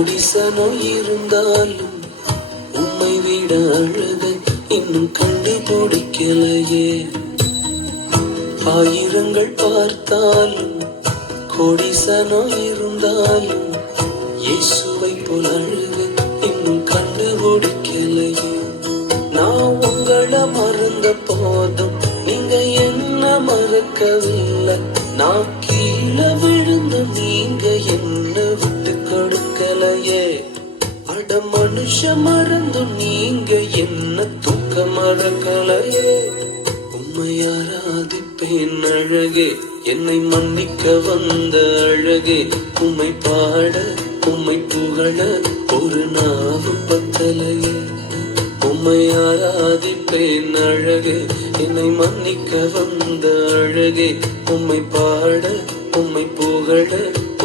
கோடிசனோ இருந்தாலும் உம்மை விட அழகை இன்னும் கண்டுபிடிக்கலையே. ஆயிரங்கள் பார்த்தாலும் கோடிசனோ இருந்தாலும் இயேசுவை போல் அழகை இன்னும் கண்டுபிடிக்கலையே. நான் உங்களை மறந்த போதும் நீங்க என்ன மறக்கவில்லை. நான் கீழே விழுந்து நீங்க என்ன விட்டு கொடுக்கலையே. அட மனுஷ மறந்தும் நீங்க என்ன தூக்க மறக்கலையே. உம்மை ஆராதிப்பேன் அழகே, என்னை மன்னிக்க வந்த அழகே. உம்மை பாட உம்மை புகழ ஒரு நாவு பத்தலையே. உம்மை ஆராதிப்பேன் அழகே, என்னை மன்னிக்க வந்த அழகே. உம்மை பாட உம்மை புகழ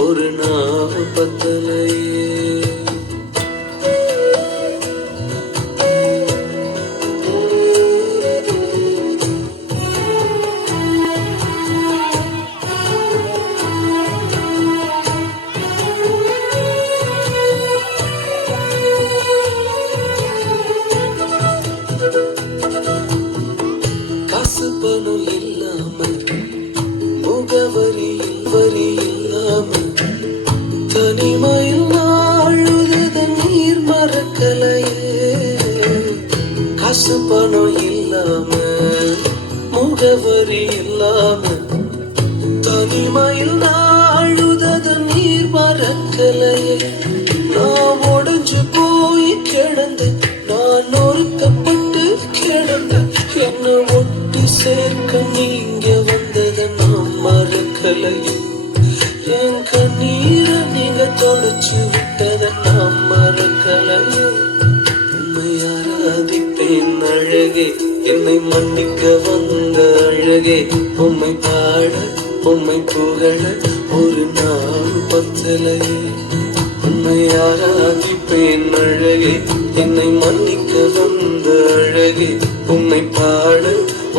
ஒரு நாவு பத்தலையே. காசு பணம் இல்லாம முகவரியில் வரி இல்லாம தனிமையில் வாழுத நீர் மறக்கலையே. காசு பணம் இல்லாம முகவரி இல்லாம தனிமையில் வாழுத நீர் மறக்கலையே. நான் உடைஞ்சு போய் கிடந்து நான் நொறுக்கப்பட்டு கிடந்து என்ன ஒட்டு சேர்க்க நீங்க வந்ததை நான் மறக்கலையே. என் கண்ணீரை நீங்க தொடச்சு விட்டதை நான் மறக்கலையே. உம்மை ஆராதிப்பேன் அழகே, என்னை மன்னிக்க வந்த அழகே. உம்மை பாட உம்மை புகழ ஒரு நாள் பத்தலையே. உம்மை ஆராதிப்பேன் அழகே, என்னை மன்னிக்க வந்த அழகே. உம்மை பாட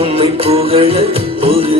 உம்மை புகழ ஒரு